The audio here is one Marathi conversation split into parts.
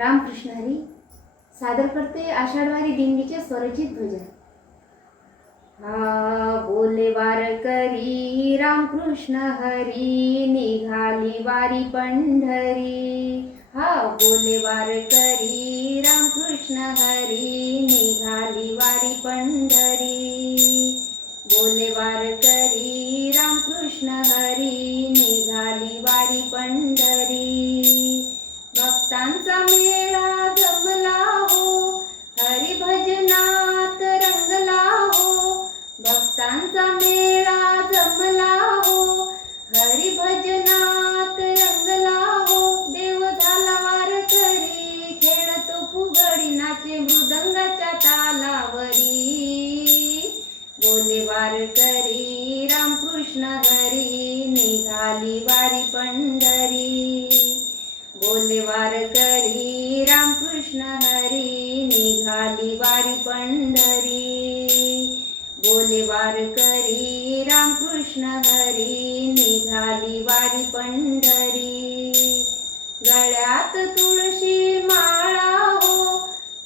रामकृष्ण हरी सादर करते आषाढवारी दिंडीचे स्वरचित भजन। बोले वारकरी रामकृष्ण हरी, निघाली वारी पंढरी। बोले वारकरी रामकृष्ण हरी, निघाली वारी पंढरी। बोले वारकरी रामकृष्ण हरी, निघाली वारी पंढरी। भक्तांचा मेळा जमला हो, हरी भजनात रंगला हो। भक्तांचा मेळा जमला हो, हरी भजनात रंगला हो। देव झाला वारकरी, खेळतो फुगडी, नाचे मृदंगाच्या तालावरी। बोले वारकरी रामकृष्ण हरी, निघाली वारी पंढरी। बोले वारकरी रामकृष्ण हरी, निघाली वारी पंढरी। बोले वारकरी रामकृष्ण हरी, निघाली वारी पंढरी। गळ्यात तुळशी माळा हो,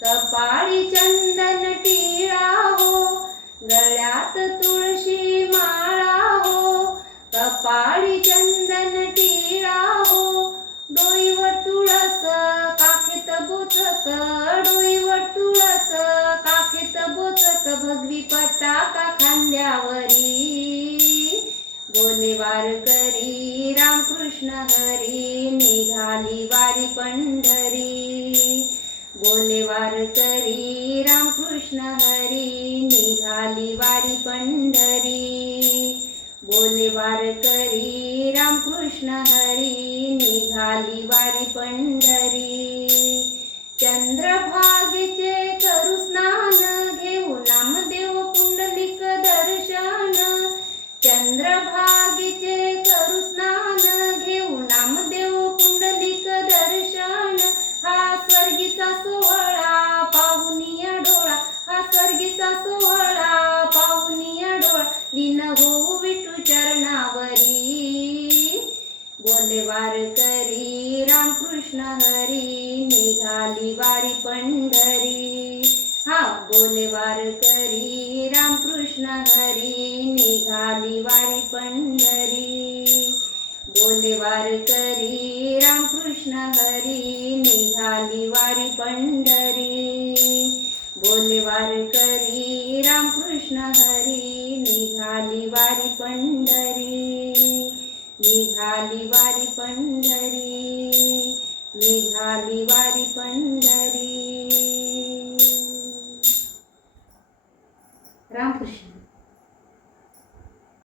कपाळी चंदन टिळा हो। गळ्यात तुळशी माळा हो, कपाळी चंदन टिळा हो। डोईवर तुळस काखेत बोचक, डोईवर तुळस काखेत बोचक, भगवी पताका खांद्यावरी। बोले वारकरी रामकृष्ण हरी, निघाली वारी पंढरी। बोले वारकरी रामकृष्ण हरी, निघाली वारी पंढरी। बोले वारकरी रामकृष्ण हरी, निघाली वारी पंढरी। चंद्रभागेचे करू स्नान, घेऊ नामदेव पुंडलिक दर्शन। चंद्रभागेचे करू स्नान, घेऊ नामदेव पुंडलिक दर्शन। हा स्वर्गीचा सोहळा पाहुनिया डोळा, हा स्वर्गीचा सोहळा पाहुनिया डोळा। लीन होऊ विठू चरणावरी। बोले वारकरी रामकृष्ण हरी, निघाली वारी पंढरी। बोले वारकरी रामकृष्ण हरी, निघाली वारी पंढरी। बोले वारकरी रामकृष्ण हरी, निघाली वारी पंढरी। बोले वारकरी रामकृष्ण हरी, निघाली वारी पंढरी। निघाली वारी पंढरी, निघाली वारी पंढरी। रामकृष्ण।